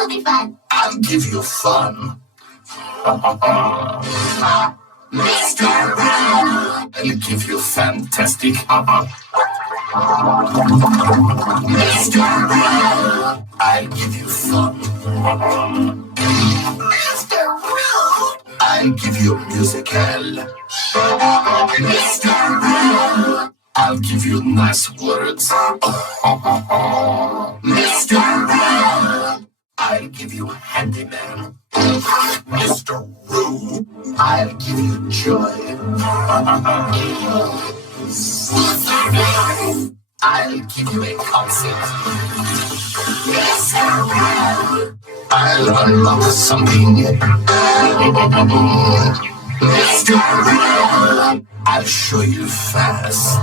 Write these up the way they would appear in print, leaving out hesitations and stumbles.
It'll be fun. I'll give you fun. Mr. Rude. I'll give you fantastic. Mr. Rude. I'll give you fun. Mr. Rude. I'll give you musical. Mr. Rude. I'll give you nice words. Mr. Rude. I'll give you handyman. Mr. Rude. I'll give you joy. Mr. Rude. I'll give you a concert. Mr. Rude. I'll unlock something. Mr. Rude. I'll show you fast.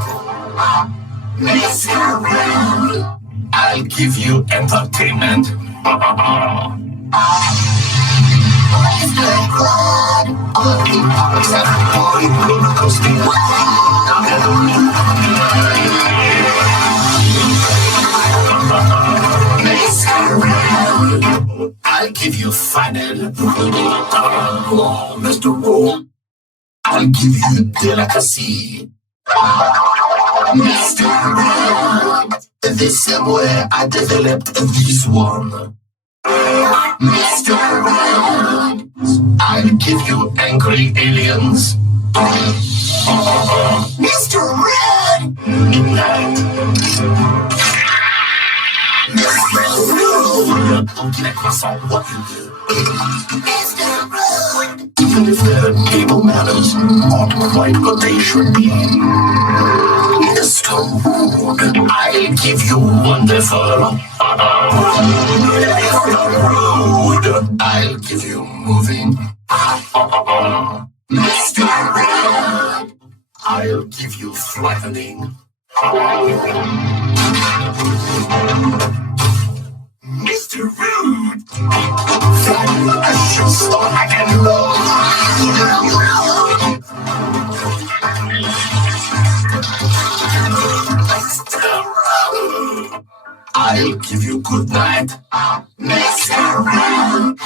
Mr. Rude. I'll give you entertainment. Mr. Rude. All the parks and all the roller coasting. Mr. Rude. I'll give you final. Oh, Mr. Rude. I'll give you delicacy. Mr. Rude. The same way I developed this one. Mr. Rude. I'll give you angry aliens. Mr. Rude. Midnight. Mr. Rude. Looking at croissant, what you do? Mr. Rude. Even if their table manners aren't quite what they should be. Mr. Rude, I'll give you wonderful. Mr. Rude, I'll give you moving. Mr. Rude. I'll give you frightening. Mr. Rude, I should start I can roll. I'll give you good night. Mr. Rude.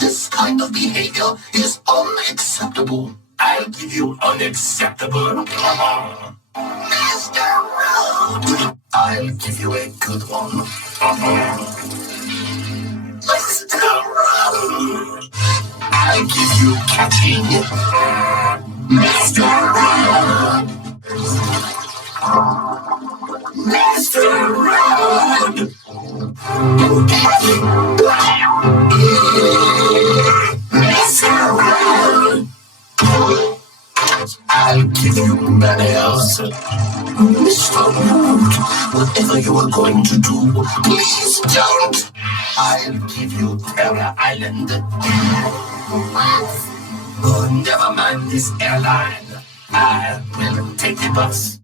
This kind of behavior is unacceptable. I'll give you unacceptable. Mr. Rude. I'll give you a good one. Mr. Rude. I'll give you catching. Mr. Rude. Mr. Rude. Mr. Rude. I'll give you manners. Mr. Rude, whatever you are going to do, please don't. I'll give you Terror Island. Oh, never mind this airline. I will take the bus.